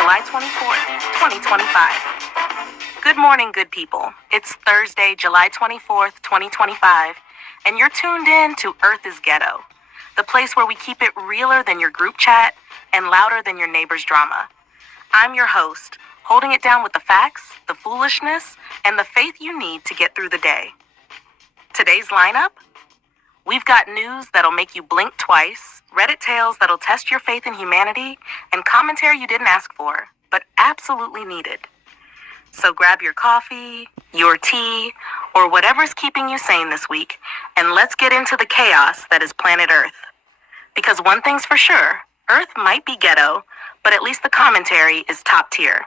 July 24th, 2025. Good morning, good people. It's Thursday, July 24th, 2025, and you're tuned in to Earth is Ghetto, the place where we keep it realer than your group chat and louder than your neighbor's drama. I'm your host, holding it down with the facts, the foolishness, and the faith you need to get through the day. Today's lineup? We've got news that'll make you blink twice, Reddit tales that'll test your faith in humanity, and commentary you didn't ask for, but absolutely needed. So grab your coffee, your tea, or whatever's keeping you sane this week, and let's get into the chaos that is planet Earth. Because one thing's for sure, Earth might be ghetto, but at least the commentary is top tier.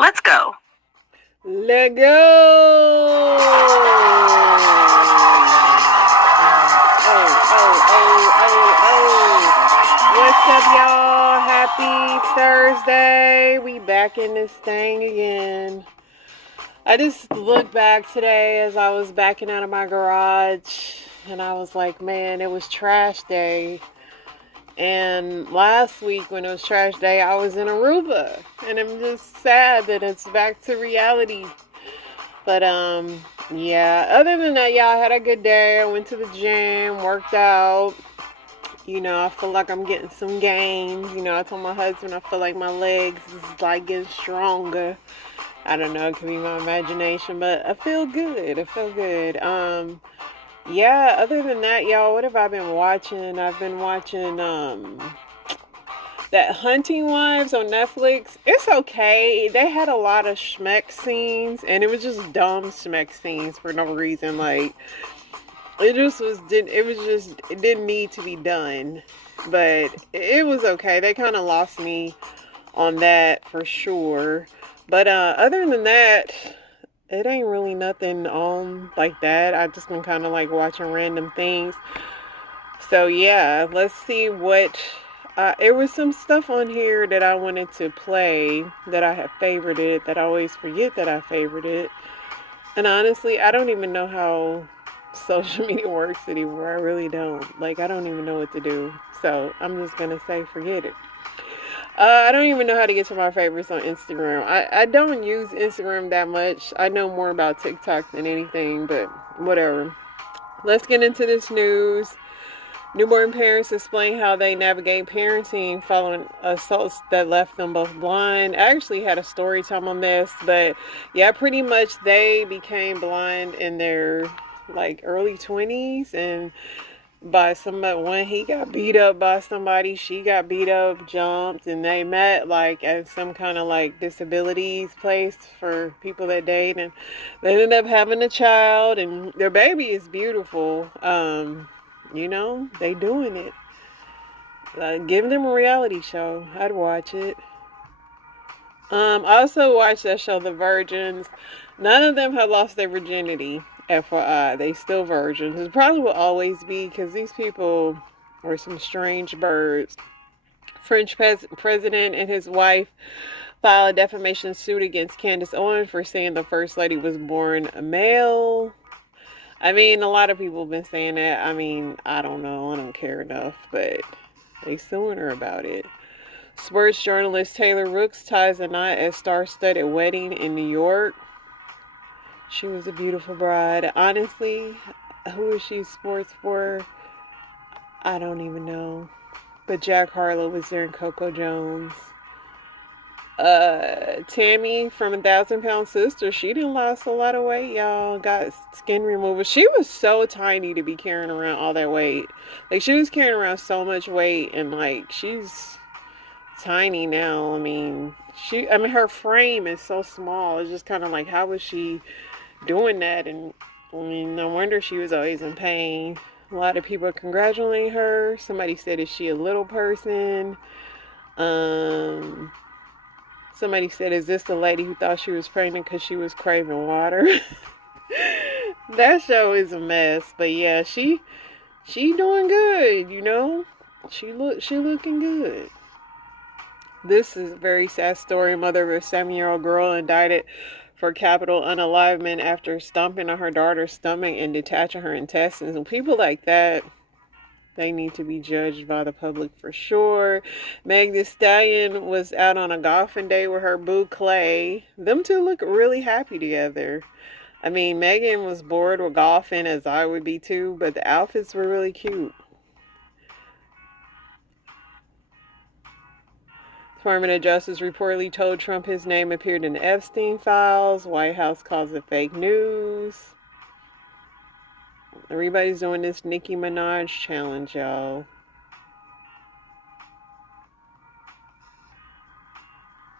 Let's go. Let go! What's up, y'all? Happy Thursday. We back in this thing again. I just looked back today as I was backing out of my garage, and I was like, man, it was trash day. And last week when it was trash day, I was in Aruba, and I'm just sad that it's back to reality. But yeah, other than that, y'all, I had a good day. I went to the gym, worked out. You know, I feel like I'm getting some gains. You know, I told my husband I feel like my legs is like getting stronger. I don't know, it could be my imagination, but I feel good. Yeah, other than that, y'all, what have I been watching? I've been watching that Hunting Wives on Netflix. It's okay. They had a lot of schmeck scenes, and it was just dumb schmeck scenes for no reason. Like, it didn't need to be done, but it was okay. They kind of lost me on that for sure. But other than that, it ain't really nothing on like that. I've just been kind of like watching random things. So yeah, let's see what there was some stuff on here that I wanted to play that I have favorited, that I always forget that I favorited. And honestly, I don't even know how social media works anymore. I really don't. Like, I don't even know what to do. So I'm just gonna say forget it. I don't even know how to get to my favorites on Instagram. I don't use Instagram that much. I know more about TikTok than anything, but whatever. Let's get into this news. Newborn parents explain how they navigate parenting following assaults that left them both blind. I actually had a story time on this, but yeah, pretty much they became blind in their like early 20s, and by somebody, when he got beat up by somebody, she got beat up, jumped, and they met like at some kind of like disabilities place for people that date, and they ended up having a child, and their baby is beautiful. You know, they doing it. Give them a reality show. I'd watch it. I also watched that show, The Virgins. None of them have lost their virginity. FYI, they still virgins. It probably will always be, because these people are some strange birds. French president and his wife filed a defamation suit against Candace Owens for saying the first lady was born a male. I mean, a lot of people have been saying that. I mean, I don't know. I don't care enough, but they suing her about it. Sports journalist Taylor Rooks ties a knot at star-studded wedding in New York. She was a beautiful bride. Honestly, who is she sports for? I don't even know. But Jack Harlow was there, and Coco Jones. Tammy from 1,000 Pound Sister, she didn't lose a lot of weight, y'all. Got skin removal. She was so tiny to be carrying around all that weight. Like, she was carrying around so much weight, and like, she's tiny now. I mean, her frame is so small. It's just kind of like, how was she doing that? And I mean, no wonder she was always in pain. A lot of people are congratulating her. Somebody said, is she a little person? Somebody said, is this the lady who thought she was pregnant because she was craving water? That show is a mess. But yeah, she doing good, you know. She looking good. This is a very sad story. Mother of a 7-year-old girl indicted for capital unalivement after stomping on her daughter's stomach and detaching her intestines. And people like that, They need to be judged by the public for sure. Meg Thee Stallion was out on a golfing day with her boo Clay. Them two look really happy together. I mean, Megan was bored with golfing, as I would be too, but the outfits were really cute. Department of Justice reportedly told Trump his name appeared in the Epstein files. White House calls it fake news. Everybody's doing this Nicki Minaj challenge, y'all.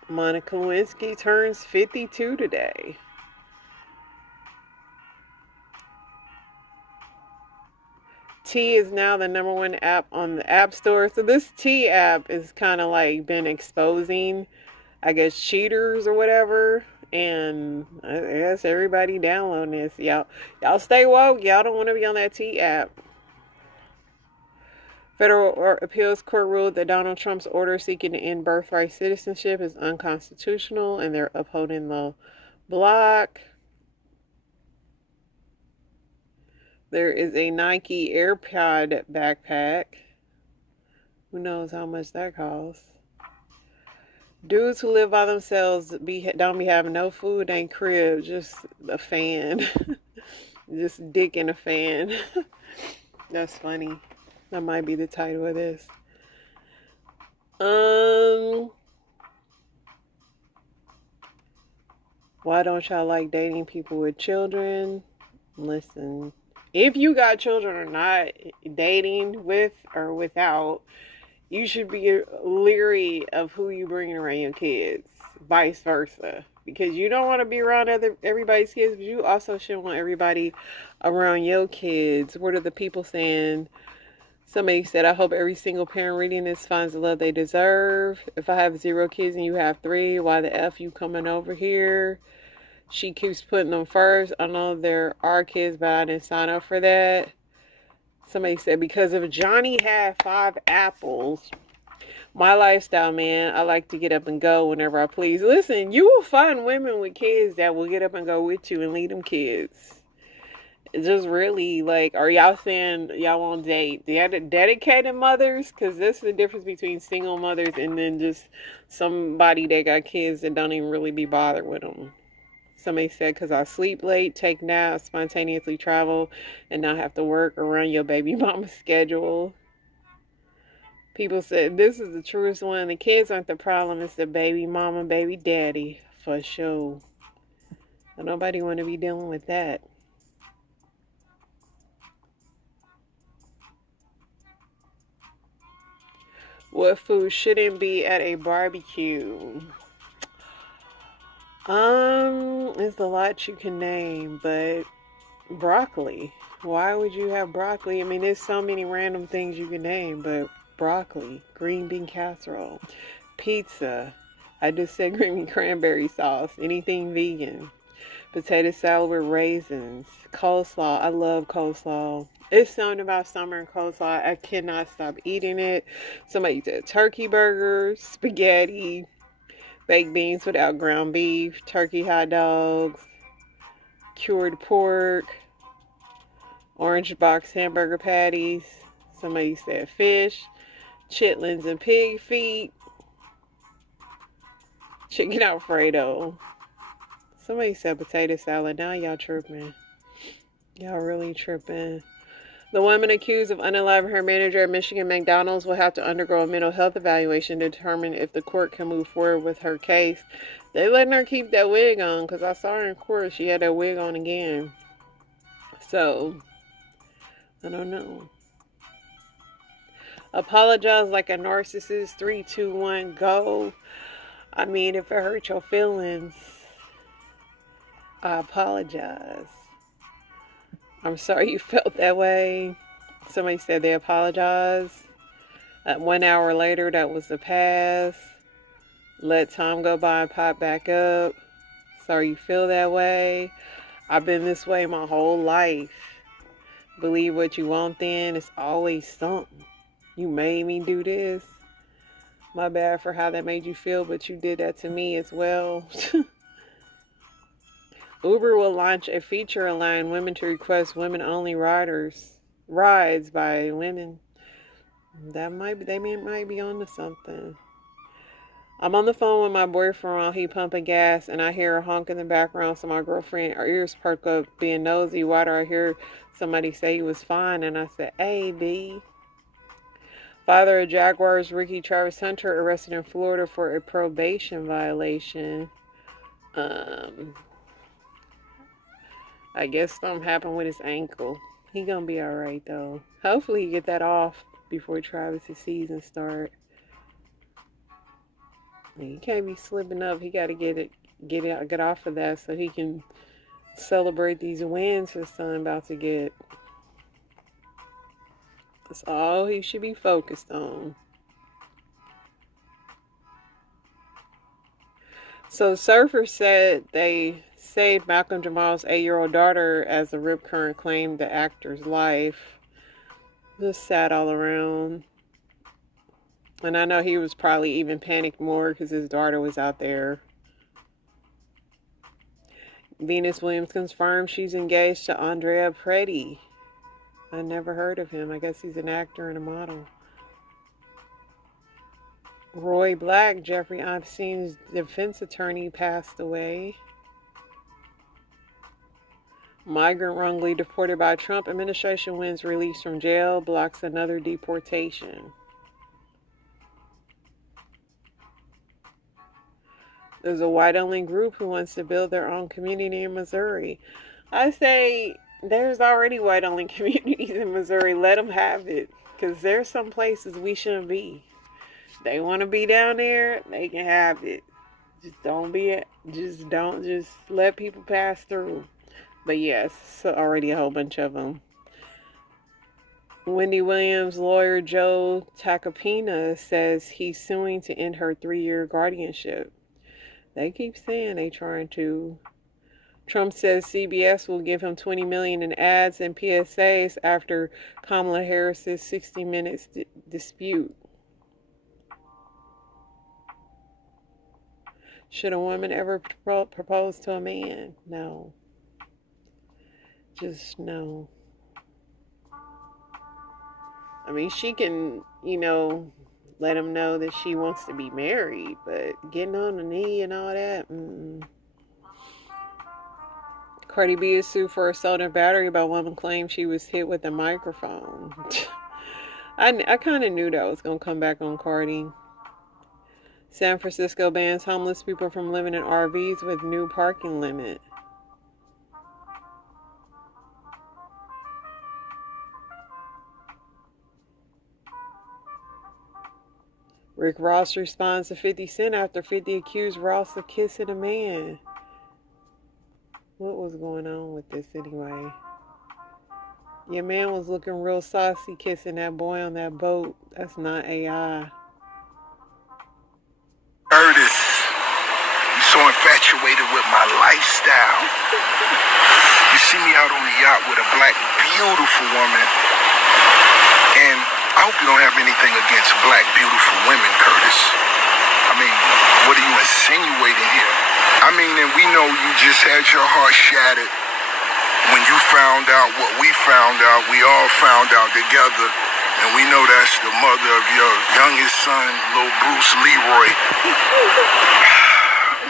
Monica Lewinsky turns 52 today. T is now the #1 app on the App Store. So this T app is kind of like been exposing, I guess, cheaters or whatever. And I guess everybody downloading this. Y'all stay woke. Y'all don't want to be on that T app. Federal Appeals Court ruled that Donald Trump's order seeking to end birthright citizenship is unconstitutional, and they're upholding the block. There is a Nike AirPod backpack. Who knows how much that costs? Dudes who live by themselves don't be having no food in crib, just a fan. Just dick in a fan. That's funny. That might be the title of this. Why don't y'all like dating people with children? Listen, if you got children or not, dating with or without, you should be leery of who you bring around your kids, vice versa. Because you don't want to be around everybody's kids, but you also shouldn't want everybody around your kids. What are the people saying? Somebody said, I hope every single parent reading this finds the love they deserve. If I have 0 kids and you have 3, why the F you coming over here? She keeps putting them first. I know there are kids, but I didn't sign up for that. Somebody said, because if Johnny had 5 apples, my lifestyle, man, I like to get up and go whenever I please. Listen, you will find women with kids that will get up and go with you and leave them kids. It's just really, like, are y'all saying y'all won't date the dedicated mothers? Because this is the difference between single mothers and then just somebody that got kids that don't even really be bothered with them. Somebody said, because I sleep late, take naps, spontaneously travel, and not have to work around your baby mama's schedule. People said, this is the truest one. The kids aren't the problem. It's the baby mama, baby daddy, for sure. And nobody want to be dealing with that. What food shouldn't be at a barbecue? It's a lot you can name, but broccoli. Why would you have broccoli? I mean, there's so many random things you can name, but broccoli, green bean casserole, pizza. I just said green bean cranberry sauce, anything vegan. Potato salad with raisins, coleslaw. I love coleslaw. It's something about summer and coleslaw. I cannot stop eating it. Somebody said turkey burgers, spaghetti, baked beans without ground beef, turkey hot dogs, cured pork, orange box hamburger patties. Somebody said fish, chitlins and pig feet, chicken Alfredo. Somebody said potato salad. Now y'all tripping. Y'all really tripping. The woman accused of unaliving her manager at Michigan McDonald's will have to undergo a mental health evaluation to determine if the court can move forward with her case. They letting her keep that wig on, because I saw her in court. She had that wig on again. So, I don't know. Apologize like a narcissist. 3, 2, 1, go. I mean, if it hurt your feelings, I apologize. I'm sorry you felt that way. Somebody said they apologized. 1 hour later, that was the past. Let time go by and pop back up. Sorry you feel that way. I've been this way my whole life. Believe what you want then. It's always something. You made me do this. My bad for how that made you feel, but you did that to me as well. Uber will launch a feature allowing women to request women-only rides by women. That might be, might be on to something. I'm on the phone with my boyfriend while he pumping gas, and I hear a honk in the background. So my girlfriend, her ears perk up, being nosy. Why do I hear somebody say he was fine? And I said, "Hey, B." Father of Jaguars Ricky Travis Hunter arrested in Florida for a probation violation. I guess something happened with his ankle. He gonna be all right though. Hopefully he get that off before Travis's season start. He can't be slipping up. He got to get off of that so he can celebrate these wins his son about to get. That's all he should be focused on. So surfers said they saved Malcolm Jamal's 8-year-old daughter as the rip current claimed the actor's life. Just sad all around. And I know he was probably even panicked more because his daughter was out there. Venus Williams confirmed she's engaged to Andrea Pretty. I never heard of him. I guess he's an actor and a model. Roy Black, Jeffrey Epstein's defense attorney, passed away. Migrant wrongly deported by Trump administration wins release from jail, blocks another deportation. There's a white-only group who wants to build their own community in Missouri. I say there's already white-only communities in Missouri. Let them have it, because there's some places we shouldn't be. They want to be down there, they can have it. Just let people pass through. But yes, already a whole bunch of them. Wendy Williams' lawyer Joe Tacopina says he's suing to end her 3-year guardianship. They keep saying they trying to. Trump says CBS will give him $20 million in ads and PSAs after Kamala Harris's 60 Minutes dispute. Should a woman ever propose to a man? No. Just no. I mean, she can, let him know that she wants to be married, but getting on the knee and all that, Cardi B is sued for assault and battery by woman claims she was hit with a microphone. I kind of knew that was going to come back on Cardi. San Francisco bans homeless people from living in RVs with new parking limit. Rick Ross responds to 50 Cent after 50 accused Ross of kissing a man. What was going on with this anyway? Your man was looking real saucy kissing that boy on that boat. That's not AI. Curtis, you so infatuated with my lifestyle. You see me out on the yacht with a black, beautiful woman. And I hope you don't have anything against black, beautiful women, Curtis. I mean, what are you insinuating here? I mean, and we know you just had your heart shattered when you found out what we found out. We all found out together. And we know that's the mother of your youngest son, little Bruce Leroy.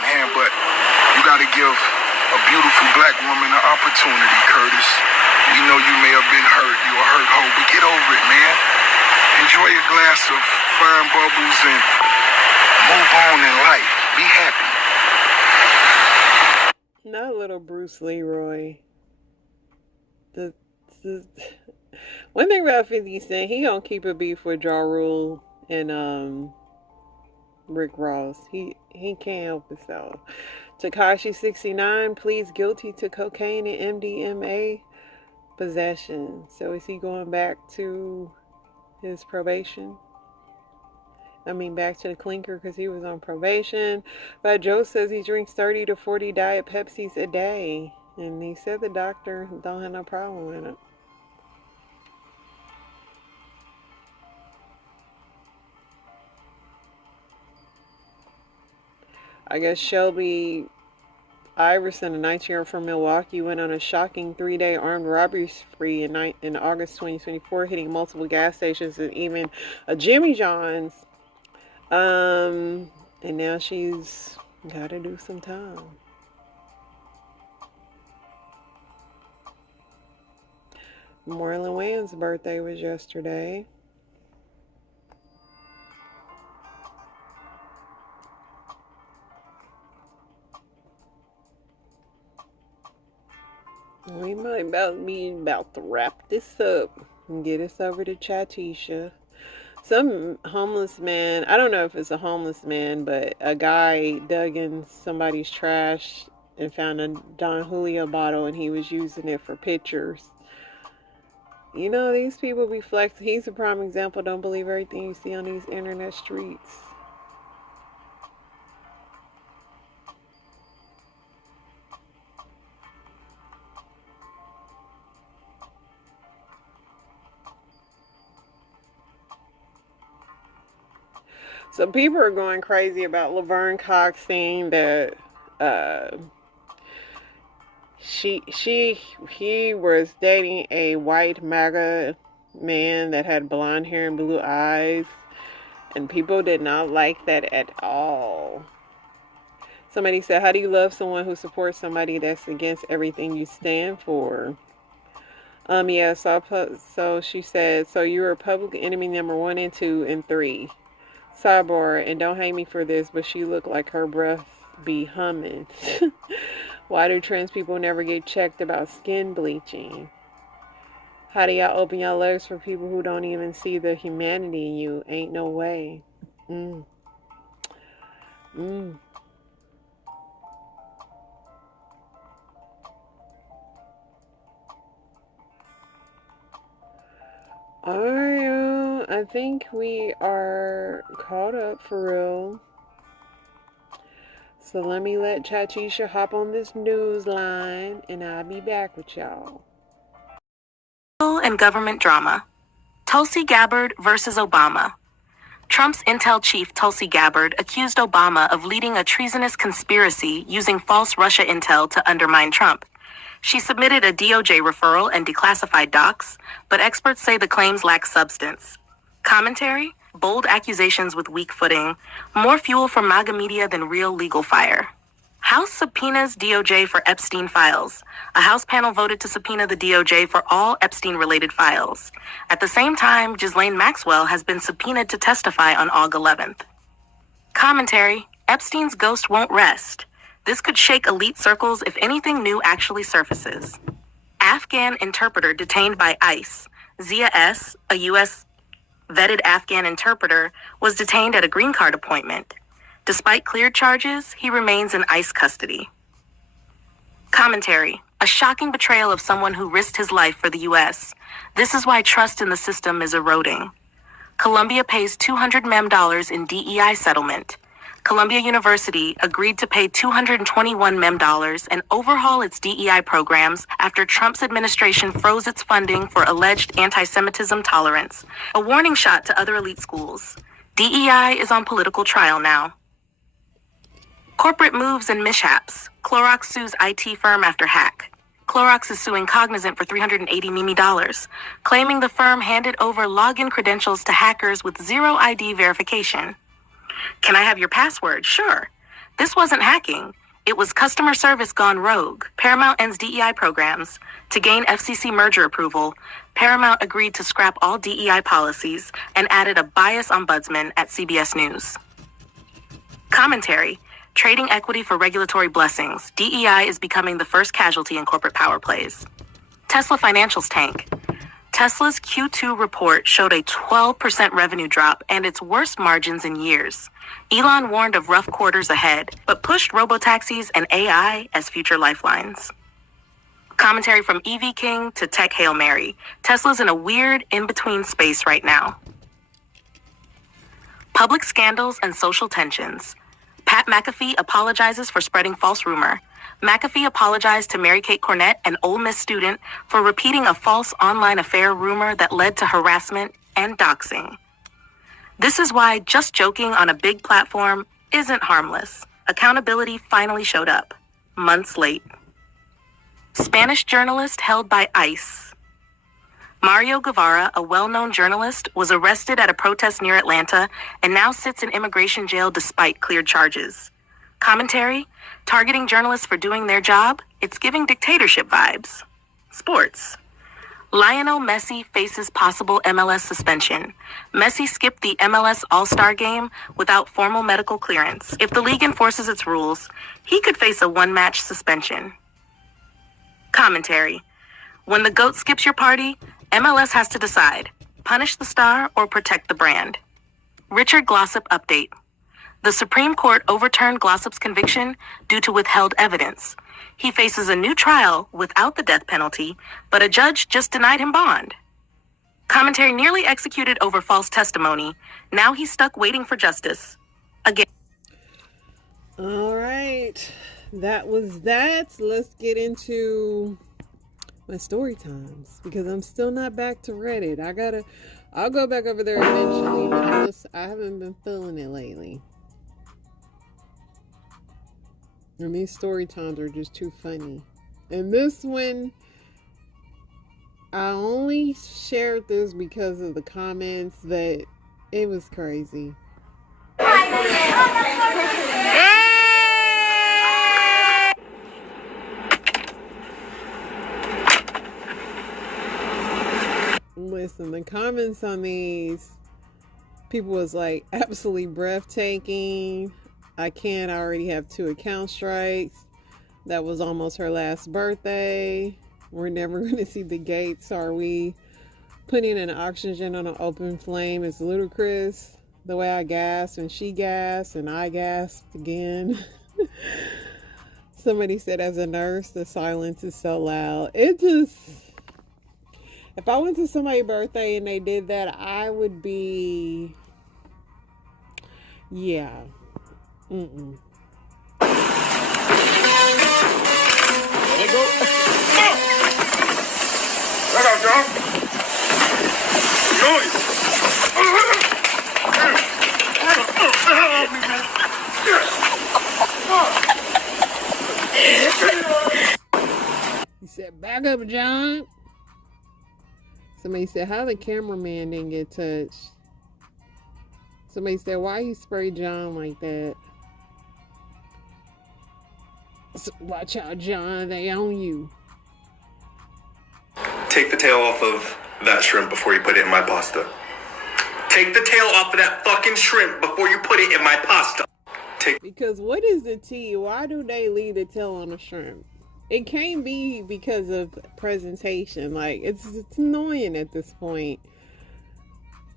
Man, but you gotta give a beautiful black woman an opportunity, Curtis. We know you may have been hurt, you're a hurt hoe, but get over it, man. Enjoy a glass of fine bubbles and move on in life. Be happy. Not little Bruce Leroy. One thing about 50 Cent, he gonna keep a beef with Ja Rule and Rick Ross. He can't help himself. Tekashi 69 pleads guilty to cocaine and MDMA possession. So is he going back to his probation? I mean, back to the clinker because he was on probation. But Joe says he drinks 30 to 40 Diet Pepsis a day. And he said the doctor don't have no problem with it. I guess Shelby Iverson, a 19-year-old from Milwaukee, went on a shocking 3-day armed robbery spree in August 2024, hitting multiple gas stations and even a Jimmy John's. And now she's got to do some time. Marlon Wayans' birthday was yesterday. We might be about to wrap this up and get us over to Chatisha. Some homeless man, I don't know if it's a homeless man, but a guy dug in somebody's trash and found a Don Julio bottle, and he was using it for pictures. You know, these people be flexing. He's a prime example. Don't believe everything you see on these internet streets. So people are going crazy about Laverne Cox saying that he was dating a white MAGA man that had blonde hair and blue eyes, and people did not like that at all. Somebody said, how do you love someone who supports somebody that's against everything you stand for? Yeah, so she said, so you're Republican enemy number 1 and 2 and 3. Sidebar, and don't hate me for this, but she looked like her breath be humming. Why do trans people never get checked about skin bleaching? How do y'all open your legs for people who don't even see the humanity in you? Ain't no way. Alright, I think we are caught up for real. So let Chatisha hop on this news line, and I'll be back with y'all. And government drama. Tulsi Gabbard versus Obama. Trump's intel chief Tulsi Gabbard accused Obama of leading a treasonous conspiracy using false Russia intel to undermine Trump. She submitted a DOJ referral and declassified docs, but experts say the claims lack substance. Commentary? Bold accusations with weak footing. More fuel for MAGA media than real legal fire. House subpoenas DOJ for Epstein files. A House panel voted to subpoena the DOJ for all Epstein-related files. At the same time, Ghislaine Maxwell has been subpoenaed to testify on August 11th. Commentary: Epstein's ghost won't rest. This could shake elite circles if anything new actually surfaces. Afghan interpreter detained by ICE. Zia S., a U.S. vetted Afghan interpreter, was detained at a green card appointment. Despite cleared charges, he remains in ICE custody. Commentary: a shocking betrayal of someone who risked his life for the U.S. This is why trust in the system is eroding. Columbia pays $200 million in DEI settlement. Columbia University agreed to pay $221 million and overhaul its DEI programs after Trump's administration froze its funding for alleged anti-Semitism tolerance. A warning shot to other elite schools. DEI is on political trial now. Corporate moves and mishaps. Clorox sues IT firm after hack. Clorox is suing Cognizant for $380 million, claiming the firm handed over login credentials to hackers with zero ID verification. Can I have your password? Sure. This wasn't hacking. It was customer service gone rogue. Paramount ends DEI programs. To gain FCC merger approval, Paramount agreed to scrap all DEI policies and added a bias ombudsman at CBS News. Commentary: trading equity for regulatory blessings. DEI is becoming the first casualty in corporate power plays. Tesla financials tank. Tesla's Q2 report showed a 12% revenue drop and its worst margins in years. Elon warned of rough quarters ahead, but pushed robotaxis and AI as future lifelines. Commentary from EV King to Tech Hail Mary. Tesla's in a weird in-between space right now. Public scandals and social tensions. Pat McAfee apologizes for spreading false rumor. McAfee apologized to Mary-Kate Cornett, an Ole Miss student, for repeating a false online affair rumor that led to harassment and doxing. This is why just joking on a big platform isn't harmless. Accountability finally showed up. months late. Spanish journalist held by ICE. Mario Guevara, a well-known journalist, was arrested at a protest near Atlanta and now sits in immigration jail despite cleared charges. Commentary: targeting journalists for doing their job? It's giving dictatorship vibes. Sports. Lionel Messi faces possible MLS suspension. Messi skipped the MLS All-Star game without formal medical clearance. If the league enforces its rules, he could face a one-match suspension. Commentary: when the GOAT skips your party, MLS has to decide, punish the star or protect the brand. Richard Glossip update. The Supreme Court overturned Glossip's conviction due to withheld evidence. He faces a new trial without the death penalty, but a judge just denied him bond. Commentary: nearly executed over false testimony. Now he's stuck waiting for justice. Again. All right. That was that. Let's get into my story times because I'm still not back to Reddit. I'll go back over there eventually, but I haven't been feeling it lately. And these story times are just too funny. And this one, I only shared this because of the comments, but it was crazy. Listen, the comments on these people was like absolutely breathtaking. I can't. I already have 2 account strikes. That was almost her last birthday. We're never going to see the gates, are we? Putting an oxygen on an open flame is ludicrous. The way I gasped and she gasped and I gasped again. Somebody said, as a nurse, the silence is so loud. It just... If I went to somebody's birthday and they did that, I would be... Yeah. Mm-mm. There you go. Look out, John. He said, back up, John. Somebody said, how the cameraman didn't get touched. Somebody said, why he sprayed John like that? So watch out, John, they own you. Take the tail off of that shrimp before you put it in my pasta. Take the tail off of that fucking shrimp before you put it in my pasta. Because what is the tea? Why do they leave the tail on a shrimp? It can't be because of presentation. Like, it's annoying at this point.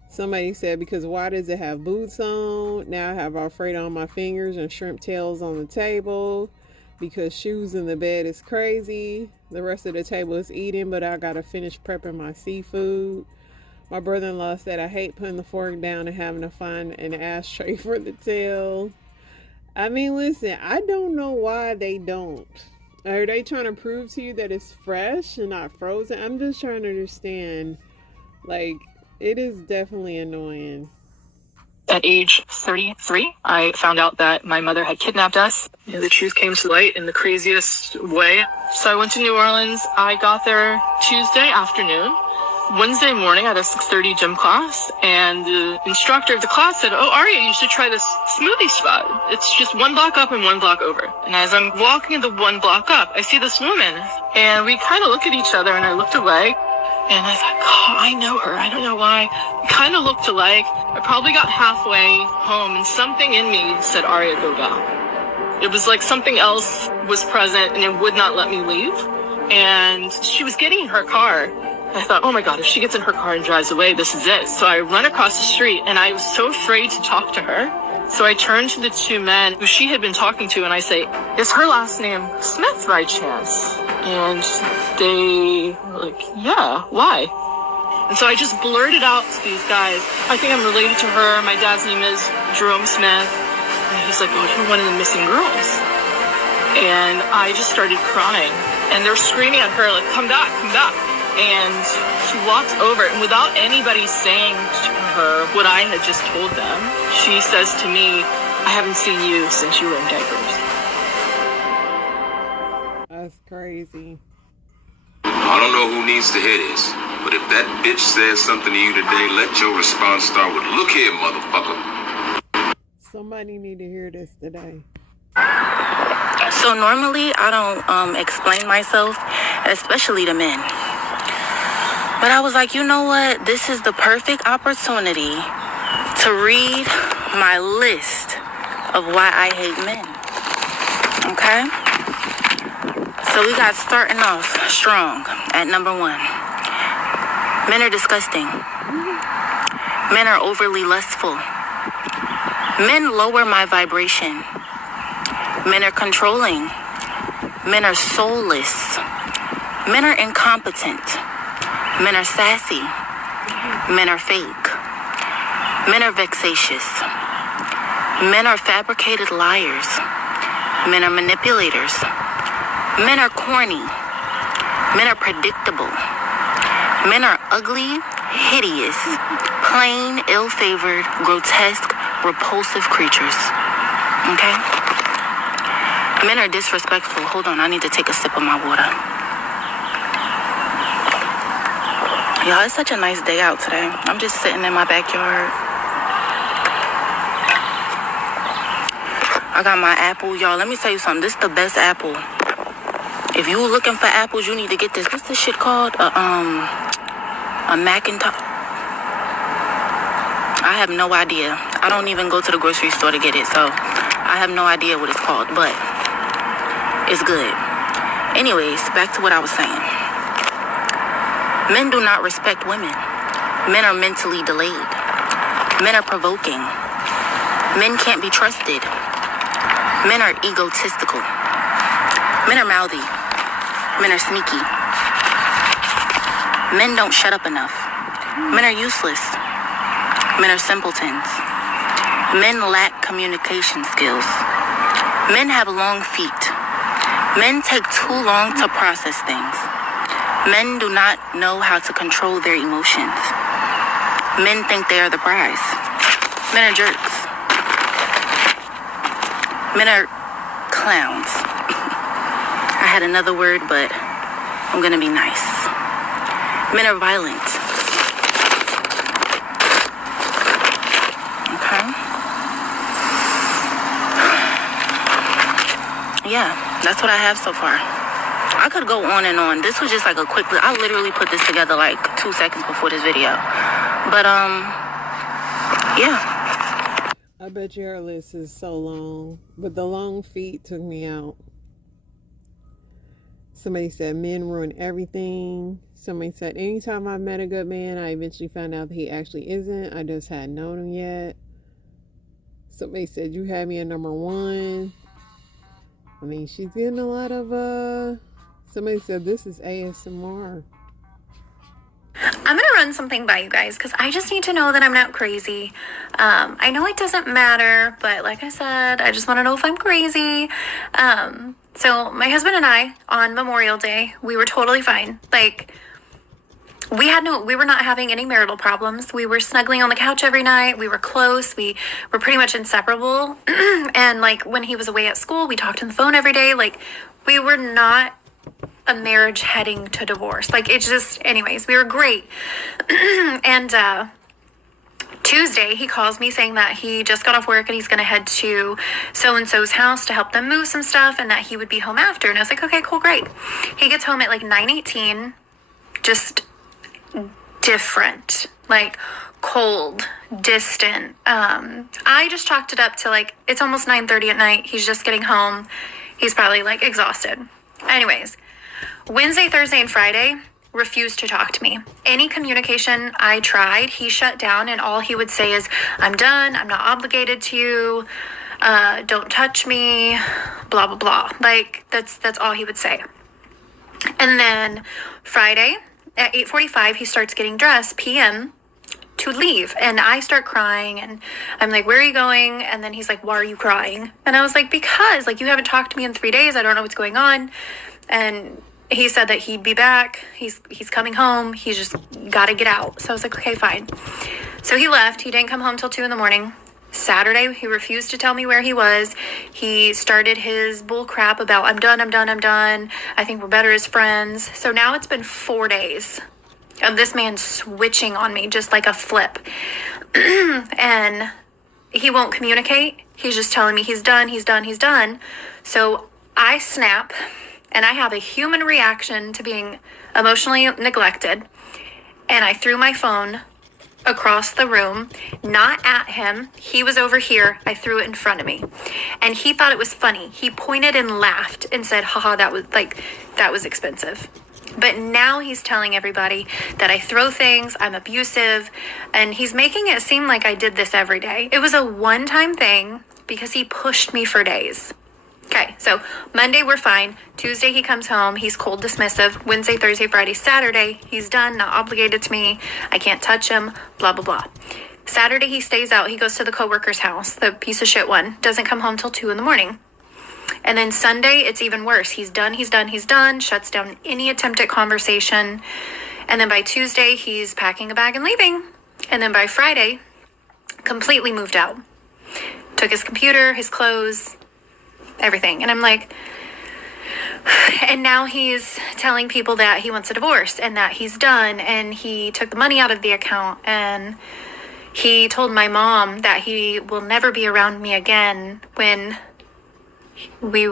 Somebody said, because why does it have boots on? Now I have Alfredo on my fingers and shrimp tails on the table. Because shoes in the bed is crazy. The rest of the table is eating, but I gotta finish prepping my seafood. My brother-in-law said, I hate putting the fork down and having to find an ashtray for the tail. I mean, listen, I don't know why they don't. Are they trying to prove to you that it's fresh and not frozen? I'm just trying to understand. Like, it is definitely annoying. At age 33, I found out that my mother had kidnapped us. The truth came to light in the craziest way. So I went to New Orleans. I got there Tuesday afternoon. Wednesday morning, I had a 6:30 gym class, and the instructor of the class said, oh, Aria, you should try this smoothie spot. It's just 1 block up and 1 block over. And as I'm walking the 1 block up, I see this woman, and we kind of look at each other, and I looked away. And I thought, God, I know her. I don't know why. We kind of looked alike. I probably got halfway home, and something in me said, Aria, go back. It was like something else was present, and it would not let me leave. And she was getting in her car. I thought, oh my God, if she gets in her car and drives away, this is it. So I run across the street, and I was so afraid to talk to her. So I turned to the 2 men who she had been talking to, and I say, is her last name Smith by chance? And they were like, yeah, why? And so I just blurted out to these guys, I think I'm related to her. My dad's name is Jerome Smith. And he's like, oh, you're one of the missing girls. And I just started crying. And they're screaming at her, like, come back, come back. And she walks over, and without anybody saying to her what I had just told them, she says to me, I haven't seen you since you were in diapers. crazy. I don't know who needs to hear this, but if that bitch says something to you today, let your response start with, "Look here, motherfucker." Somebody need to hear this today. So normally I don't explain myself, especially to men. But I was like, you know what? This is the perfect opportunity to read my list of why I hate men. Okay? So we got starting off strong at number 1. Men are disgusting. Men are overly lustful. Men lower my vibration. Men are controlling. Men are soulless. Men are incompetent. Men are sassy. Men are fake. Men are vexatious. Men are fabricated liars. Men are manipulators. Men are corny. Men are predictable. Men are ugly, hideous, plain, ill-favored, grotesque, repulsive creatures. Okay? Men are disrespectful. Hold on, I need to take a sip of my water. Y'all, it's such a nice day out today. I'm just sitting in my backyard. I got my apple. Y'all, let me tell you something. This is the best apple. If you looking for apples, you need to get this. What's this shit called? A Macintosh. I have no idea. I don't even go to the grocery store to get it, so I have no idea what it's called, but it's good. Anyways, back to what I was saying. Men do not respect women. Men are mentally delayed. Men are provoking. Men can't be trusted. Men are egotistical. Men are mouthy. Men are sneaky. Men don't shut up enough. Men are useless. Men are simpletons. Men lack communication skills. Men have long feet. Men take too long to process things. Men do not know how to control their emotions. Men think they are the prize. Men are jerks. Men are clowns. I had another word, but I'm gonna be nice. Men are violent. Okay? Yeah, that's what I have so far. I could go on and on. This was just like a quick, I literally put this together like 2 seconds before this video. But, yeah. I bet your list is so long, but the long feet took me out. Somebody said men ruin everything. Somebody said anytime I've met a good man, I eventually found out that he actually isn't. I just hadn't known him yet. Somebody said you had me at number 1. I mean, she's getting a lot of, somebody said this is ASMR. I'm going to run something by you guys because I just need to know that I'm not crazy. I know it doesn't matter, but like I said, I just want to know if I'm crazy. So my husband and I, on Memorial Day, we were totally fine. Like, we were not having any marital problems. We were snuggling on the couch every night. We were close. We were pretty much inseparable. And like when he was away at school, we talked on the phone every day. Like, we were not a marriage heading to divorce. Like, it's just, anyways, we were great. And Tuesday, he calls me saying that he just got off work and he's going to head to so-and-so's house to help them move some stuff and that he would be home after. And I was like, okay, cool, great. He gets home at like 9:18, just different, like cold, distant. I just chalked it up to like, it's almost 9:30 at night. He's just getting home. He's probably like exhausted. Anyways, Wednesday, Thursday, and Friday, refused to talk to me. Any communication I tried, he shut down, and all he would say is, I'm done, I'm not obligated to you, don't touch me, blah, blah, blah. Like, that's all he would say. And then Friday at 8:45, he starts getting dressed, PM, to leave. And I start crying, and I'm like, where are you going? And then he's like, why are you crying? And I was like, because, like, you haven't talked to me in 3 days. I don't know what's going on. And he said that he'd be back. He's coming home. He's just got to get out. So I was like, okay, fine. So he left. He didn't come home till 2 a.m. Saturday, he refused to tell me where he was. He started his bull crap about, I'm done. I think we're better as friends. So now it's been 4 days of this man switching on me just like a flip. And he won't communicate. He's just telling me he's done. So I snap, and I have a human reaction to being emotionally neglected. And I threw my phone across the room, not at him. He was over here. I threw it in front of me. And he thought it was funny. He pointed and laughed and said, haha, that was expensive. But now he's telling everybody that I throw things, I'm abusive, and he's making it seem like I did this every day. It was a one-time thing because he pushed me for days. Okay, so Monday we're fine. Tuesday he comes home, he's cold dismissive. Wednesday, Thursday, Friday, Saturday, he's done, not obligated to me. I can't touch him, blah, blah, blah. Saturday he stays out, he goes to the coworker's house, the piece of shit one, doesn't come home till 2 a.m. And then Sunday, it's even worse. He's done, shuts down any attempt at conversation. And then by Tuesday, he's packing a bag and leaving. And then by Friday, completely moved out. Took his computer, his clothes, everything. And I'm like, and now he's telling people that he wants a divorce and that he's done. And he took the money out of the account. And he told my mom that he will never be around me again when we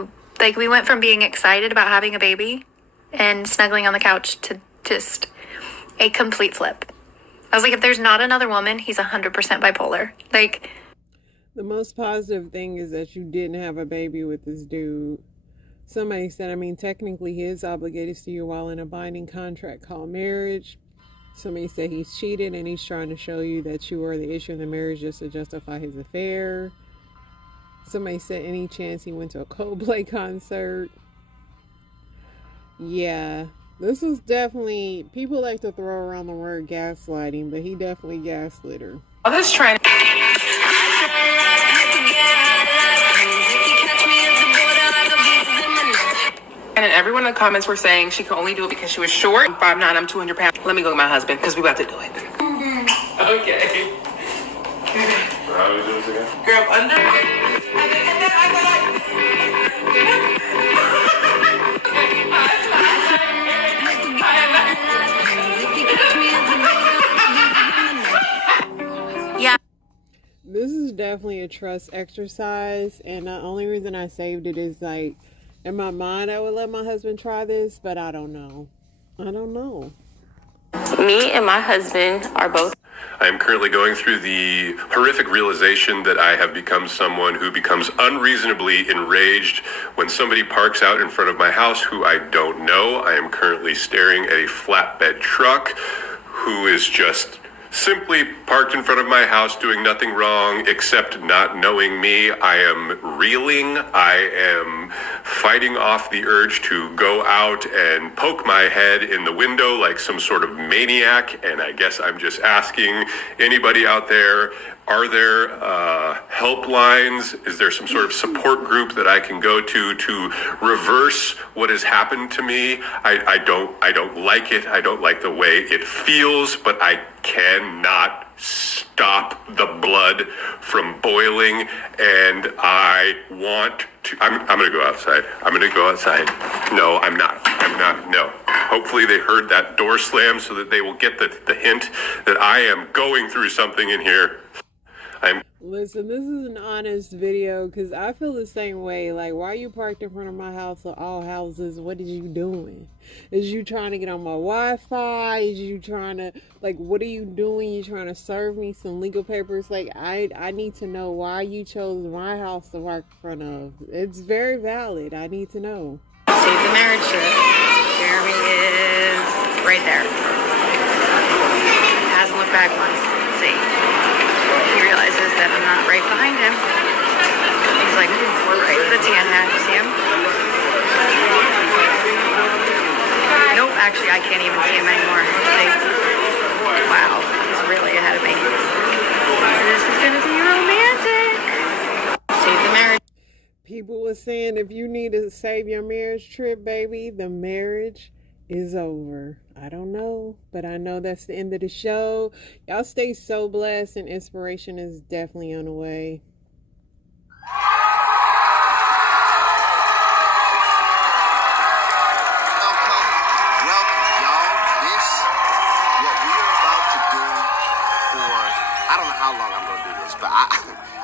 went from being excited about having a baby and snuggling on the couch to just a complete flip. I was like, if there's not another woman, he's 100% bipolar. Like, the most positive thing is that you didn't have a baby with this dude. Somebody said, I mean, technically he is obligated to you while in a binding contract called marriage. Somebody said he's cheated and he's trying to show you that you are the issue in the marriage just to justify his affair. Somebody said any chance he went to a Coldplay concert. Yeah, this was definitely, people like to throw around the word gaslighting, but he definitely gaslit her. I was trying to... And everyone in the comments were saying she could only do it because she was short. I'm 5'9", I'm 200 pounds. Let me go with my husband because we about to do it. Okay. So how do we do this again? Girl, under... yeah. This is definitely a trust exercise, and the only reason I saved it is like, in my mind I would let my husband try this, but I don't know. Me and my husband are both... I am currently going through the horrific realization that I have become someone who becomes unreasonably enraged when somebody parks out in front of my house who I don't know. I am currently staring at a flatbed truck who is just simply parked in front of my house doing nothing wrong except not knowing me. I am reeling. I am fighting off the urge to go out and poke my head in the window like some sort of maniac. And I guess I'm just asking anybody out there, are there helplines? Is there some sort of support group that I can go to reverse what has happened to me? I don't like it. I don't like the way it feels, but I cannot stop the blood from boiling, and I want to. I'm going to go outside. No, I'm not. No. Hopefully they heard that door slam so that they will get the hint that I am going through something in here. Listen, this is an honest video because I feel the same way. Like, why are you parked in front of my house or all houses? What is you doing? Is you trying to get on my Wi-Fi? Is you trying to, like, what are you doing? You trying to serve me some legal papers? Like, I need to know why you chose my house to park in front of. It's very valid. I need to know. Save the marriage trip. Jeremy is right there. Hasn't looked back once. Let's see. He realizes that I'm not right behind him. He's like, we're right. The tan hat. You see him? Nope, actually, I can't even see him anymore. See? Wow, he's really ahead of me. This is going to be romantic. Save the marriage. People were saying if you need to save your marriage trip, baby, the marriage is over. I don't know, but I know that's the end of the show. Y'all stay so blessed, and inspiration is definitely on the way.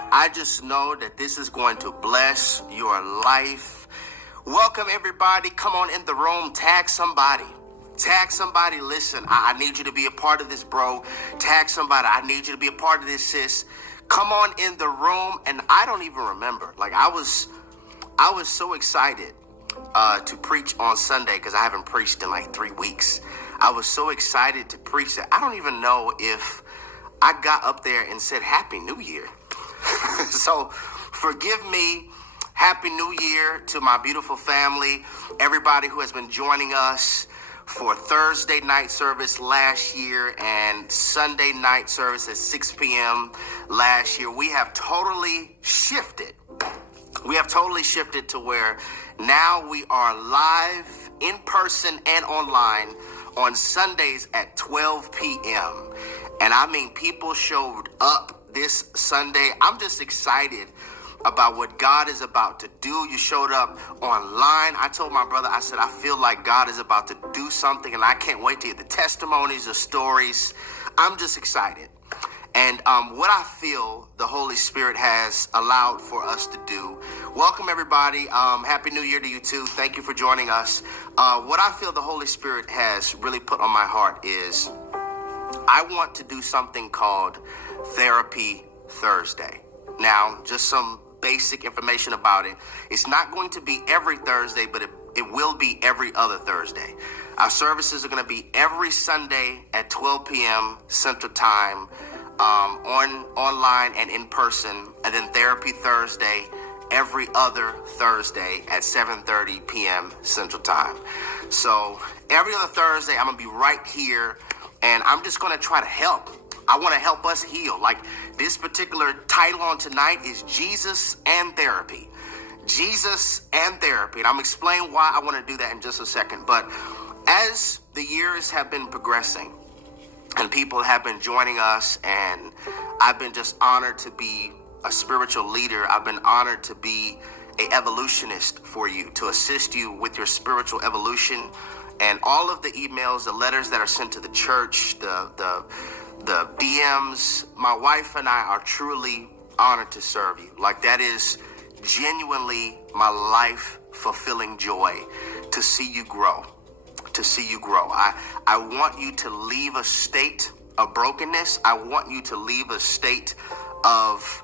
I just know that this is going to bless your life. Welcome, everybody. Come on in the room. Tag somebody. Tag somebody. Listen, I need you to be a part of this, bro. Tag somebody. I need you to be a part of this, sis. Come on in the room. And I don't even remember. Like, I was so excited to preach on Sunday because I haven't preached in like 3 weeks. I was so excited to preach that I don't even know if I got up there and said Happy New Year. So forgive me. Happy New Year to my beautiful family, everybody who has been joining us for Thursday night service last year and Sunday night service at 6 p.m. last year. We have totally shifted. We have totally shifted to where now we are live in person and online on Sundays at 12 p.m. And I mean, people showed up this Sunday. I'm just excited about what God is about to do. You showed up online. I told my brother, I said, I feel like God is about to do something, and I can't wait to hear the testimonies, the stories. I'm just excited. And what I feel the Holy Spirit has allowed for us to do. Welcome, everybody. Happy New Year to you, too. Thank you for joining us. What I feel the Holy Spirit has really put on my heart is I want to do something called Therapy Thursday. Now, just some basic information about it. It's not going to be every Thursday, but it will be every other Thursday. Our services are going to be every Sunday at 12 p.m. Central Time, online and in person, and then Therapy Thursday every other Thursday at 7:30 p.m. Central Time. So every other Thursday, I'm going to be right here, and I'm just going to try to help. I want to help us heal. Like, this particular title on tonight is Jesus and Therapy. Jesus and Therapy. And I'm explaining why I want to do that in just a second. But as the years have been progressing and people have been joining us, and I've been just honored to be a spiritual leader. I've been honored to be an evolutionist for you, to assist you with your spiritual evolution. And all of the emails, the letters that are sent to the church, the DMs, my wife and I are truly honored to serve you. Like, that is genuinely my life fulfilling joy, to see you grow, to see you grow. I want you to leave a state of brokenness. I want you to leave a state of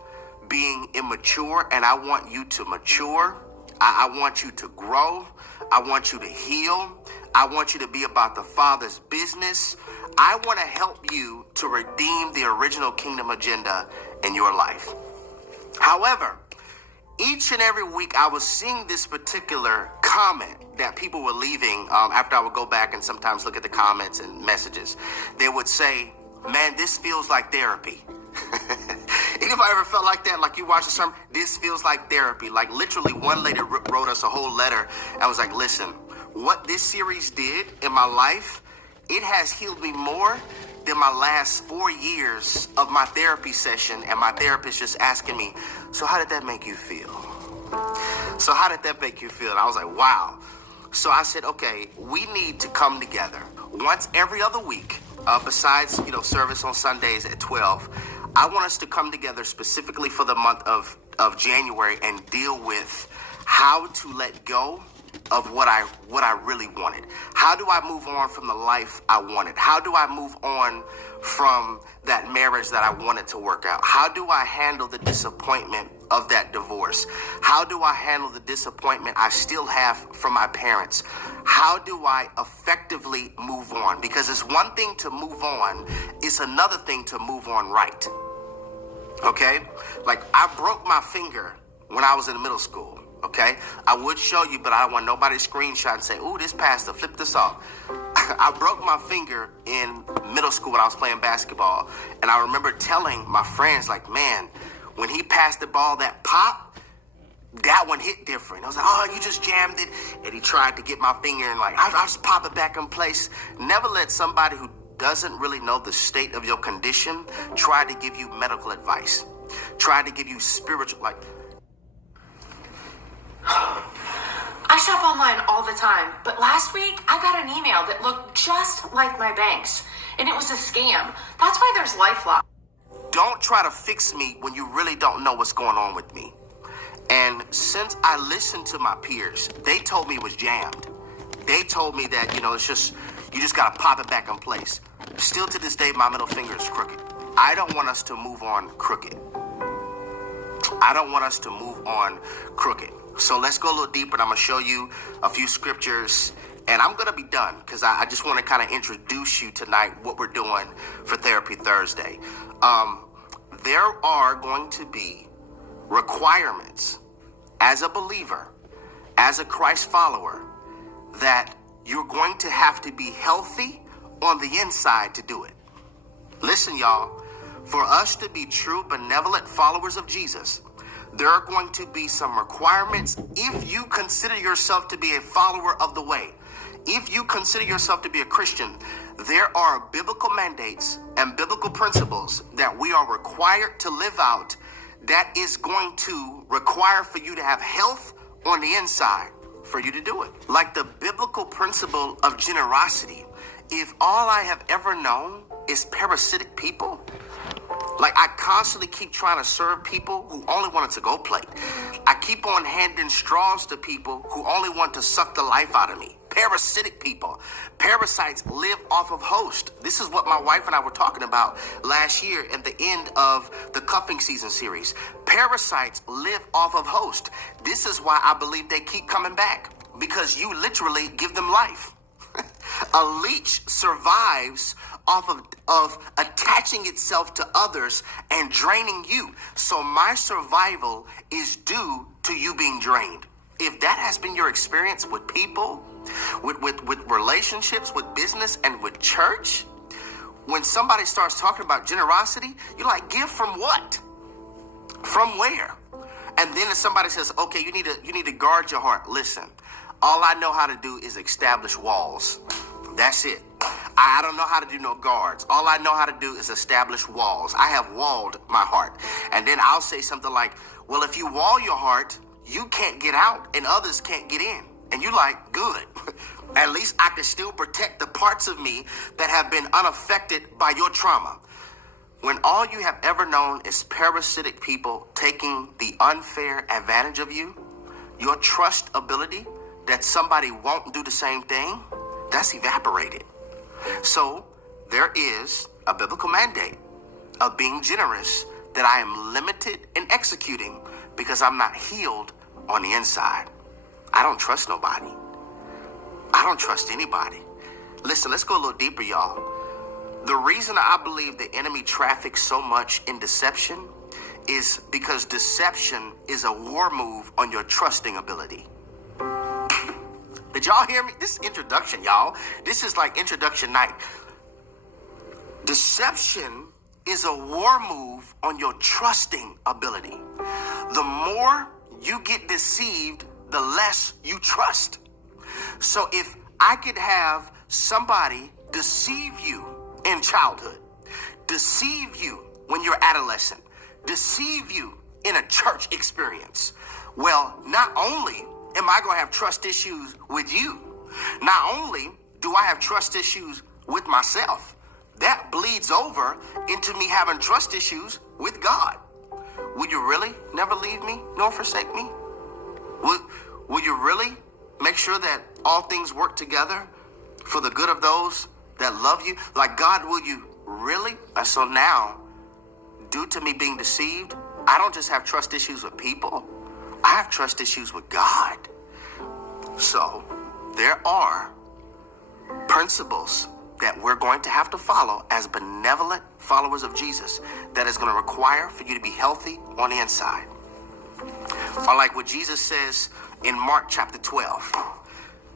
being immature, and I want you to mature. I want you to grow. I want you to heal. I want you to be about the Father's business. I want to help you to redeem the original kingdom agenda in your life. However, each and every week I was seeing this particular comment that people were leaving after I would go back and sometimes look at the comments and messages. They would say, man, this feels like therapy. Anybody ever felt like that? Like, you watch the sermon, this feels like therapy. Like, literally one lady wrote us a whole letter and was like, listen, what this series did in my life, it has healed me more than my last 4 years of my therapy session, and my therapist just asking me, so how did that make you feel? So how did that make you feel? And I was like, wow. So I said, okay, we need to come together once every other week, besides, service on Sundays at 12. I want us to come together specifically for the month of January and deal with how to let go of what I really wanted. How do I move on from the life I wanted? How do I move on from that marriage that I wanted to work out? How do I handle the disappointment of that divorce? How do I handle the disappointment I still have from my parents? How do I effectively move on? Because it's one thing to move on, it's another thing to move on right. Okay? Like, I broke my finger when I was in middle school. Okay, I would show you, but I don't want nobody to screenshot and say, ooh, this pastor, flip this off. I broke my finger in middle school when I was playing basketball. And I remember telling my friends, like, man, when he passed the ball, that pop, that one hit different. I was like, oh, you just jammed it. And he tried to get my finger and like, I'll just pop it back in place. Never let somebody who doesn't really know the state of your condition try to give you medical advice. Try to give you spiritual, like. I shop online all the time, but last week I got an email that looked just like my bank's, and it was a scam. That's why there's LifeLock. Don't try to fix me when you really don't know what's going on with me. And since I listened to my peers, they told me it was jammed. They told me that, it's just, you just got to pop it back in place. Still to this day, my middle finger is crooked. I don't want us to move on crooked. I don't want us to move on crooked. So let's go a little deeper, and I'm going to show you a few scriptures, and I'm going to be done because I just want to kind of introduce you tonight what we're doing for Therapy Thursday. There are going to be requirements as a believer, as a Christ follower, that you're going to have to be healthy on the inside to do it. Listen, y'all, for us to be true, benevolent followers of Jesus, there are going to be some requirements if you consider yourself to be a follower of the way. If you consider yourself to be a Christian, there are biblical mandates and biblical principles that we are required to live out that is going to require for you to have health on the inside for you to do it. Like the biblical principle of generosity. If all I have ever known is parasitic people, like I constantly keep trying to serve people who only wanted to go plate. I keep on handing straws to people who only want to suck the life out of me. Parasitic people. Parasites live off of host. This is what my wife and I were talking about last year at the end of the cuffing season series. Parasites live off of host. This is why I believe they keep coming back, because you literally give them life. A leech survives off of attaching itself to others and draining you. So my survival is due to you being drained. If that has been your experience with people, with relationships, with business, and with church, when somebody starts talking about generosity, you're like, give from what? From where? And then if somebody says, okay, you need to guard your heart. Listen, all I know how to do is establish walls. That's it. I don't know how to do no guards. All I know how to do is establish walls. I have walled my heart. And then I'll say something like, well, if you wall your heart, you can't get out and others can't get in. And you're like, good. At least I can still protect the parts of me that have been unaffected by your trauma. When all you have ever known is parasitic people taking the unfair advantage of you, your trust ability that somebody won't do the same thing, that's evaporated. So there is a biblical mandate of being generous that I am limited in executing because I'm not healed on the inside. I don't trust nobody. I don't trust anybody. Listen, let's go a little deeper, y'all. The reason I believe the enemy traffics so much in deception is because deception is a war move on your trusting ability. Did y'all hear me? This is introduction, y'all. This is like introduction night. Deception is a war move on your trusting ability. The more you get deceived, the less you trust. So if I could have somebody deceive you in childhood, deceive you when you're adolescent, deceive you in a church experience, well, not only am I going to have trust issues with you, not only do I have trust issues with myself, that bleeds over into me having trust issues with God. Will you really never leave me nor forsake me? Will you really make sure that all things work together for the good of those that love you? Like, God, will you really? And so now, due to me being deceived, I don't just have trust issues with people. I have trust issues with God. So there are principles that we're going to have to follow as benevolent followers of Jesus that is going to require for you to be healthy on the inside. Or like what Jesus says in Mark chapter 12,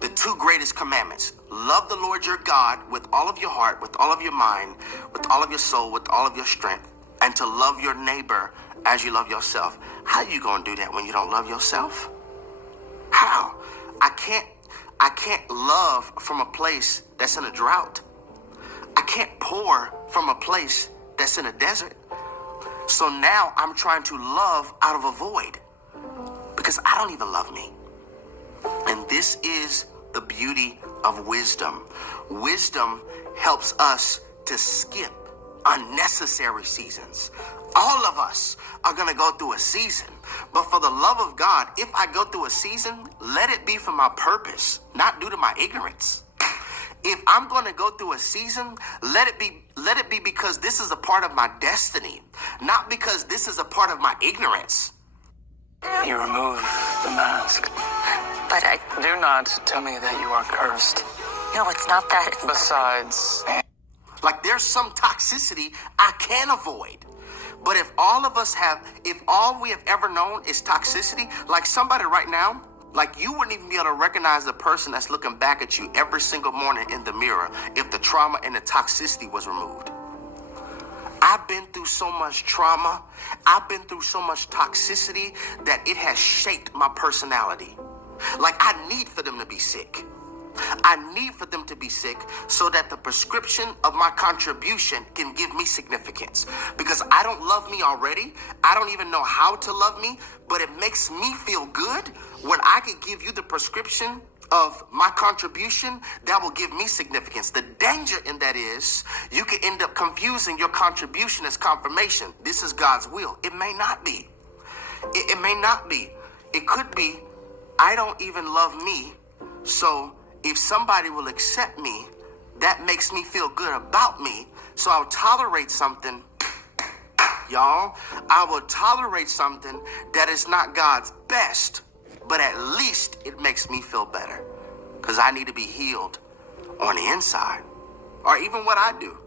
the two greatest commandments: love the Lord your God with all of your heart, with all of your mind, with all of your soul, with all of your strength, and to love your neighbor as you love yourself. How are you going to do that when you don't love yourself? How? I can't love from a place that's in a drought. I can't pour from a place that's in a desert. So now I'm trying to love out of a void because I don't even love me. And this is the beauty of wisdom. Wisdom helps us to skip unnecessary seasons. All of us are going to go through a season, but for the love of God, if I go through a season, let it be for my purpose, not due to my ignorance. If I'm going to go through a season, let it be because this is a part of my destiny, not because this is a part of my ignorance. You remove the mask. But Do not tell me that you are cursed. no, it's not that. Besides, Like there's some toxicity I can avoid. But if all we have ever known is toxicity, like somebody right now, like you wouldn't even be able to recognize the person that's looking back at you every single morning in the mirror if the trauma and the toxicity was removed. I've been through so much trauma. I've been through so much toxicity that it has shaped my personality. Like I need for them to be sick. I need for them to be sick so that the prescription of my contribution can give me significance. Because I don't love me already. I don't even know how to love me, but it makes me feel good when I can give you the prescription of my contribution that will give me significance. The danger in that is you can end up confusing your contribution as confirmation. This is God's will. It may not be. It may not be. It could be, I don't even love me, so if somebody will accept me, that makes me feel good about me. So I'll tolerate something, y'all. I will tolerate something that is not God's best, but at least it makes me feel better because I need to be healed on the inside. Or even what I do.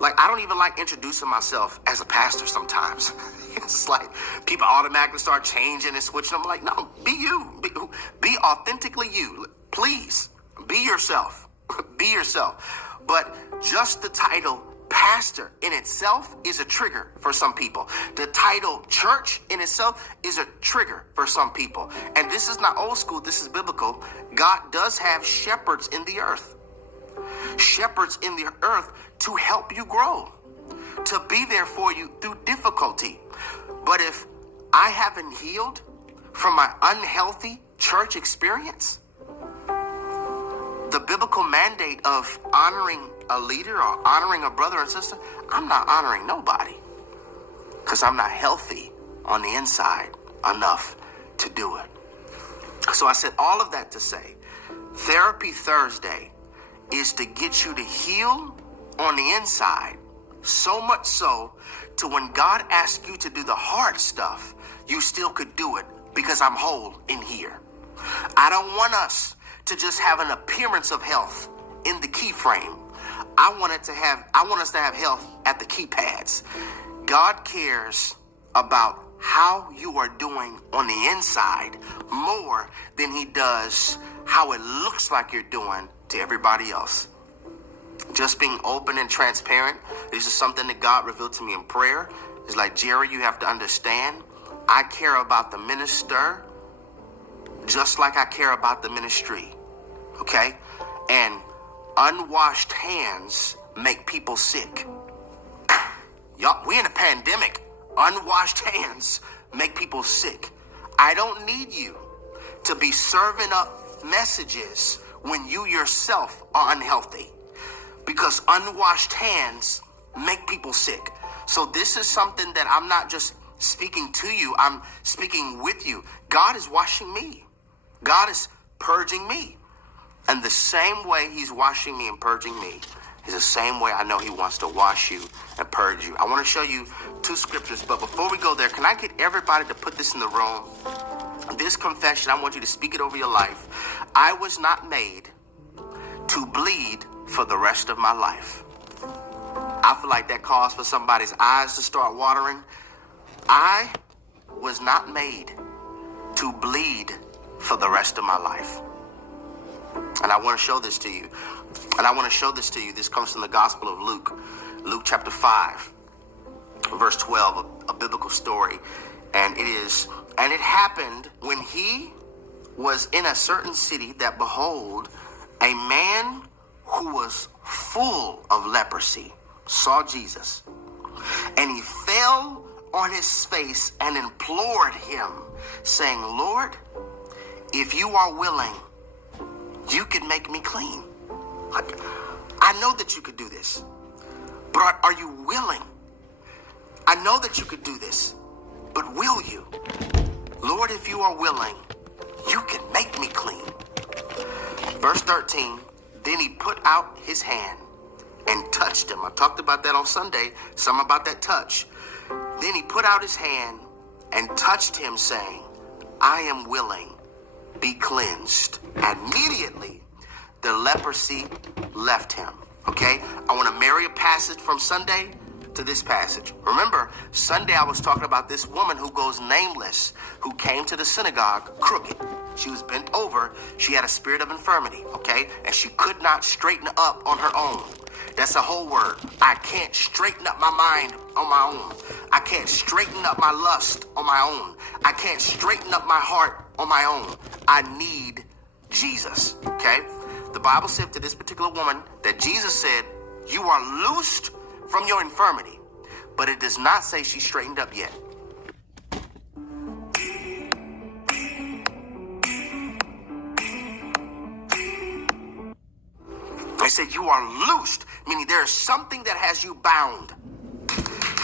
Like, I don't even like introducing myself as a pastor sometimes. It's like people automatically start changing and switching. I'm like, no, be you. Be authentically you. Please. Be yourself. Be yourself. But just the title pastor in itself is a trigger for some people. The title church in itself is a trigger for some people. And this is not old school. This is biblical. God does have shepherds in the earth. Shepherds in the earth to help you grow. To be there for you through difficulty. But if I haven't healed from my unhealthy church experience, the biblical mandate of honoring a leader or honoring a brother and sister, I'm not honoring nobody because I'm not healthy on the inside enough to do it. So I said all of that to say, Therapy Thursday is to get you to heal on the inside, so much so to when God asks you to do the hard stuff, you still could do it because I'm whole in here. I don't want us to just have an appearance of health in the key frame. I want us to have health at the keypads. God cares about how you are doing on the inside more than he does how it looks like you're doing to everybody else. Just being open and transparent. This is something that God revealed to me in prayer. It's like, Jerry, you have to understand, I care about the minister just like I care about the ministry. Okay? And unwashed hands make people sick. Y'all, we're in a pandemic. Unwashed hands make people sick. I don't need you to be serving up messages when you yourself are unhealthy, because unwashed hands make people sick. So this is something that I'm not just speaking to you, I'm speaking with you. God is washing me. God is purging me. And the same way he's washing me and purging me is the same way I know he wants to wash you and purge you. I want to show you two scriptures, but before we go there, can I get everybody to put this in the room? This confession, I want you to speak it over your life. I was not made to bleed for the rest of my life. I feel like that calls for somebody's eyes to start watering. I was not made to bleed for the rest of my life. And I want to show this to you. This comes from the Gospel of Luke. Luke chapter 5. verse 12, a biblical story. And it happened when he was in a certain city that behold, a man who was full of leprosy saw Jesus. And he fell on his face and implored him, saying, Lord, if you are willing, you can make me clean. I know that you could do this, but are you willing? I know that you could do this, but will you? Lord, if you are willing, you can make me clean. Verse 13, then he put out his hand and touched him. I talked about that on Sunday, some about that touch. Then he put out his hand and touched him, saying, I am willing, be cleansed. Immediately, the leprosy left him. Okay, I want to marry a passage from Sunday to this passage. Remember, Sunday I was talking about this woman who goes nameless, who came to the synagogue crooked. She was bent over. She had a spirit of infirmity, okay? And she could not straighten up on her own. That's a whole word. I can't straighten up my mind on my own. I can't straighten up my lust on my own. I can't straighten up my heart on my own. I need Jesus, okay? The Bible said to this particular woman that Jesus said, you are loosed from your infirmity, but it does not say she straightened up yet. They said you are loosed, meaning there is something that has you bound.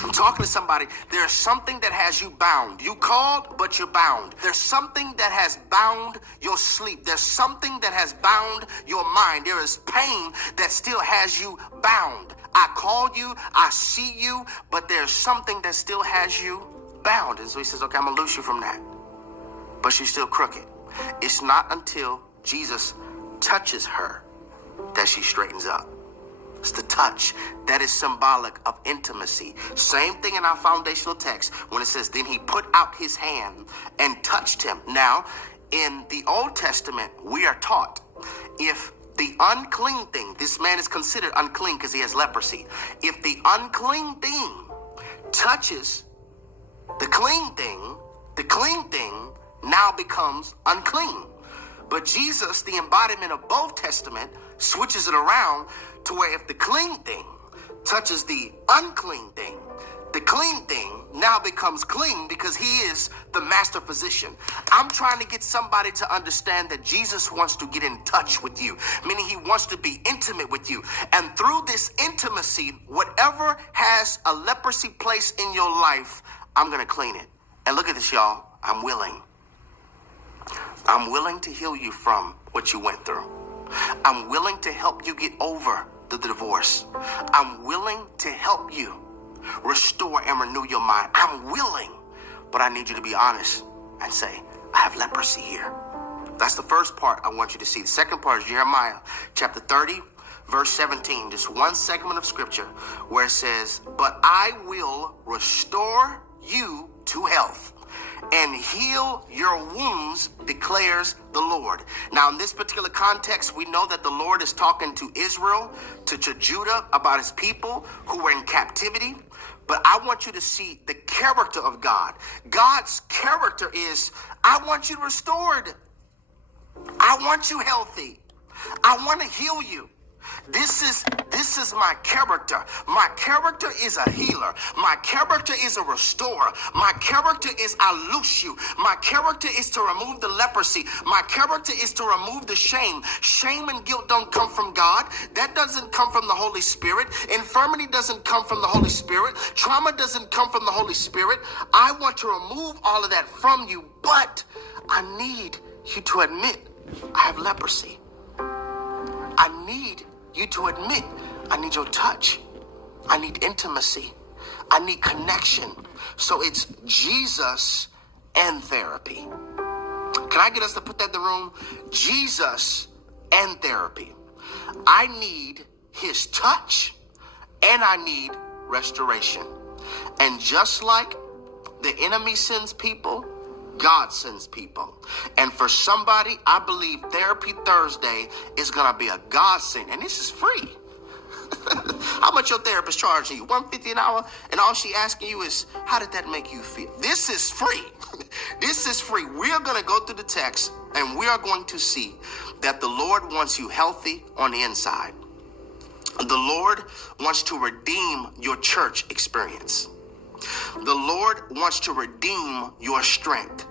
I'm talking to somebody. There's something that has you bound. You called, but you're bound. There's something that has bound your sleep. There's something that has bound your mind. There is pain that still has you bound. I called you, I see you, but there's something that still has you bound. And so he says, okay, I'm going to loose you from that. But she's still crooked. It's not until Jesus touches her that she straightens up. It's the touch that is symbolic of intimacy. Same thing in our foundational text when it says, then he put out his hand and touched him. Now, in the Old Testament, we are taught if the unclean thing, this man is considered unclean because he has leprosy. If the unclean thing touches the clean thing now becomes unclean. But Jesus, the embodiment of both Testament, switches it around to where if the clean thing touches the unclean thing, the clean thing now becomes clean because he is the master physician. I'm trying to get somebody to understand that Jesus wants to get in touch with you, meaning he wants to be intimate with you. And through this intimacy, whatever has a leprosy place in your life, I'm going to clean it. And look at this, y'all. I'm willing. I'm willing to heal you from what you went through. I'm willing to help you get over the divorce. I'm willing to help you restore and renew your mind. I'm willing, but I need you to be honest and say, I have leprosy here. That's the first part I want you to see. The second part is Jeremiah chapter 30, verse 17. Just one segment of scripture where it says, but I will restore you to health and heal your wounds, declares the Lord. Now, in this particular context, we know that the Lord is talking to Israel, to Judah, about his people who were in captivity. But I want you to see the character of God. God's character is, I want you restored. I want you healthy. I want to heal you. This is my character. My character is a healer. My character is a restorer. My character is I loose you. My character is to remove the leprosy. My character is to remove the shame. Shame and guilt don't come from God. That doesn't come from the Holy Spirit. Infirmity doesn't come from the Holy Spirit. Trauma doesn't come from the Holy Spirit. I want to remove all of that from you, but I need you to admit I have leprosy. I need you to admit I need your touch. I need intimacy. I need connection. So it's Jesus and therapy. Can I get us to put that in the room? Jesus and therapy. I need his touch and I need restoration. And just like the enemy sends people, God sends people. And for somebody, I believe Therapy Thursday is going to be a godsend. And this is free. How much your therapist charging you? $150 an hour? And all she asking you is, how did that make you feel? This is free. This is free. We are going to go through the text and we are going to see that the Lord wants you healthy on the inside. The Lord wants to redeem your church experience. The Lord wants to redeem your strength.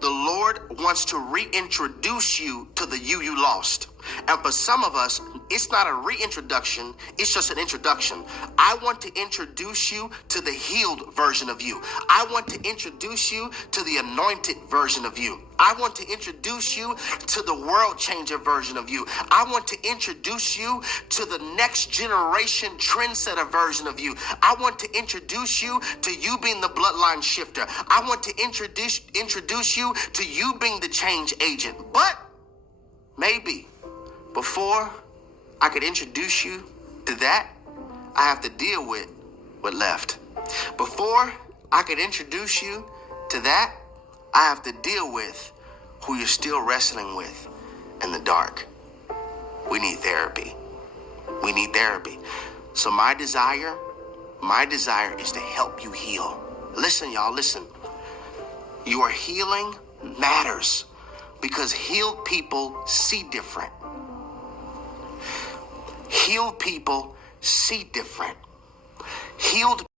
The Lord wants to reintroduce you to the you lost. And for some of us, it's not a reintroduction, it's just an introduction. I want to introduce you to the healed version of you. I want to introduce you to the anointed version of you. I want to introduce you to the world changer version of you. I want to introduce you to the next generation trendsetter version of you. I want to introduce you to you being the bloodline shifter. I want to introduce you to you being the change agent. But maybe before I could introduce you to that, I have to deal with what left. Before I could introduce you to that, I have to deal with who you're still wrestling with in the dark. We need therapy. We need therapy. So my desire is to help you heal. Listen, y'all, listen. Your healing matters because healed people see different. Healed people see different. Healed